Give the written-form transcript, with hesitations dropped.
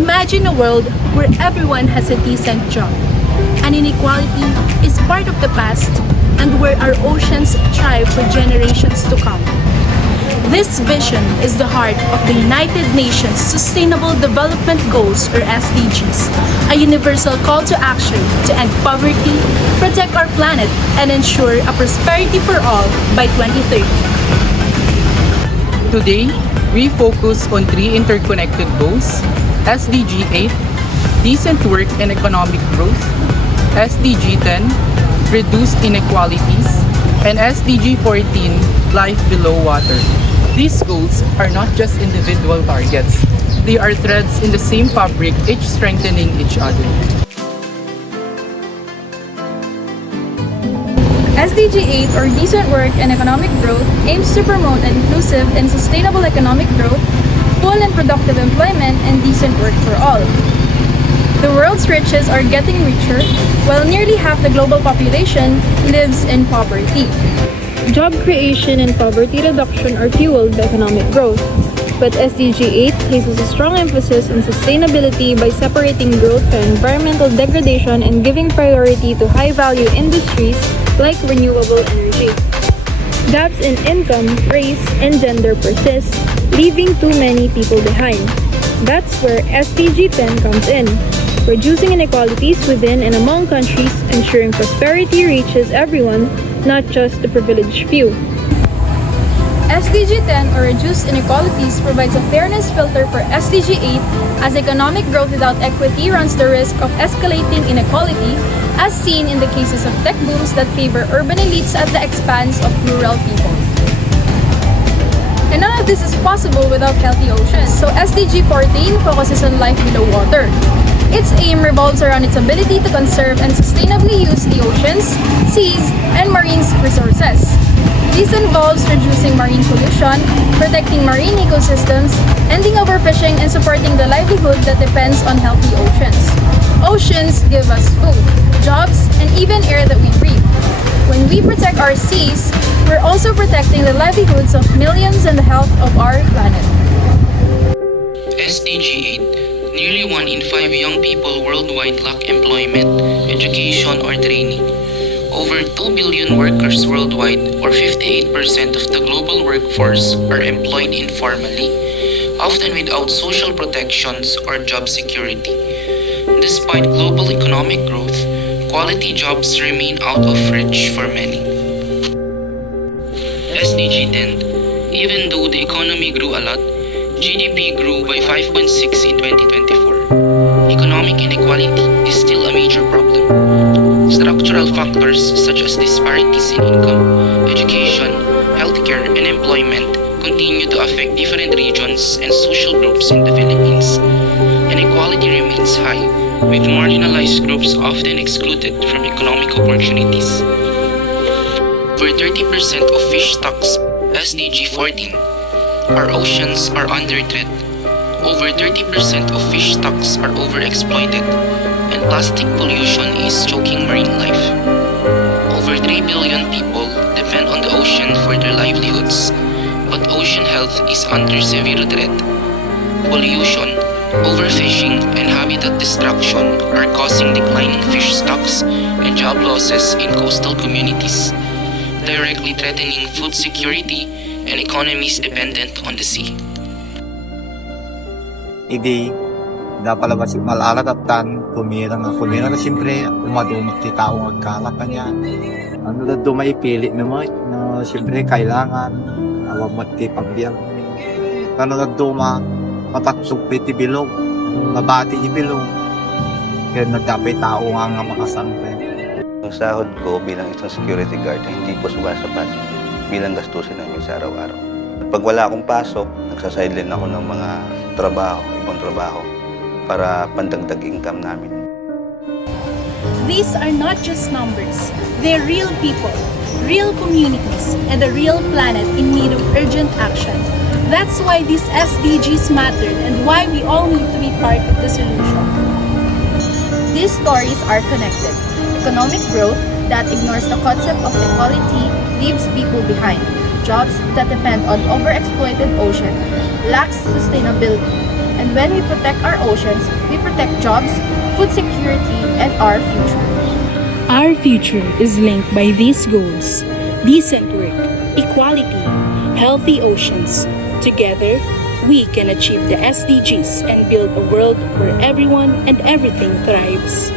Imagine a world where everyone has a decent job, and inequality is part of the past, and where our oceans thrive for generations to come. This vision is the heart of the United Nations Sustainable Development Goals, or SDGs, a universal call to action to end poverty, protect our planet, and ensure a prosperity for all by 2030. Today, we focus on three interconnected goals: SDG 8, decent work and economic growth; SDG 10, reduced inequalities; and SDG 14, life below water. These goals are not just individual targets. They are threads in the same fabric, each strengthening each other. SDG 8, or Decent Work and Economic Growth, aims to promote an inclusive and sustainable economic growth, full and productive employment, and decent work for all. The world's riches are getting richer, while nearly half the global population lives in poverty. Job creation and poverty reduction are fueled by economic growth, but SDG 8 places a strong emphasis on sustainability by separating growth from environmental degradation and giving priority to high-value industries like renewable energy. Gaps in income, race, and gender persist, leaving too many people behind. That's where SDG 10 comes in, reducing inequalities within and among countries, ensuring prosperity reaches everyone, not just the privileged few. SDG 10, or Reduced Inequalities, provides a fairness filter for SDG 8, as economic growth without equity runs the risk of escalating inequality, as seen in the cases of tech booms that favor urban elites at the expense of rural people. And none of this is possible without healthy oceans, so SDG 14 focuses on life below water. Its aim revolves around its ability to conserve and sustainably use the oceans, seas, and marine resources. This involves reducing marine pollution, protecting marine ecosystems, ending overfishing, and supporting the livelihood that depends on healthy oceans. Oceans give us food, jobs, and even air that we breathe. When we protect our seas, we're also protecting the livelihoods of millions and the health of our planet. SDG 8. Nearly 1 in 5 young people worldwide lack employment, education, or training. Over 2 billion workers worldwide, or 58% of the global workforce, are employed informally, often without social protections or job security. Despite global economic growth, quality jobs remain out of reach for many. SDG 10. Even though the economy grew a lot, GDP grew by 5.6 in 2024. Economic inequality is still a major problem. Structural factors such as disparities in income, education, healthcare, and employment continue to affect different regions and social groups in the Philippines. Inequality remains high, with marginalized groups often excluded from economic opportunities. For 30% of fish stocks, SDG 14, our oceans are under threat. Over 30% of fish stocks are overexploited, and plastic pollution is choking marine life. Over 3 billion people depend on the ocean for their livelihoods, but ocean health is under severe threat. Pollution, overfishing, and habitat destruction are causing declining fish stocks and job losses in coastal communities, directly threatening food security and economies dependent on the sea. Hindi napalabas yung malalatatan, kumira na siyempre, umadumot si tao magkalak ka niya. Ano na dumaipili naman, na siyempre kailangan, awamot ti pagbiyak. Ano na duma, mataksupit ti bilog, mabati ti bilog. Kaya nagdapay tao nga makasampe. Ang sahod ko bilang isang security guard ay hindi po sumasapat bilang gastusin namin sa araw-araw. Pag wala akong pasok, nagsasideline ako ng mga ibang trabaho, para pandagdag income namin. These are not just numbers. They're real people, real communities, and a real planet in need of urgent action. That's why these SDGs matter and why we all need to be part of the solution. These stories are connected. Economic growth that ignores the concept of equality leaves people behind. Jobs that depend on overexploited ocean lacks sustainability. And when we protect our oceans, we protect jobs, food security, and our future. Our future is linked by these goals: decent work, equality, healthy oceans. Together, we can achieve the SDGs and build a world where everyone and everything thrives.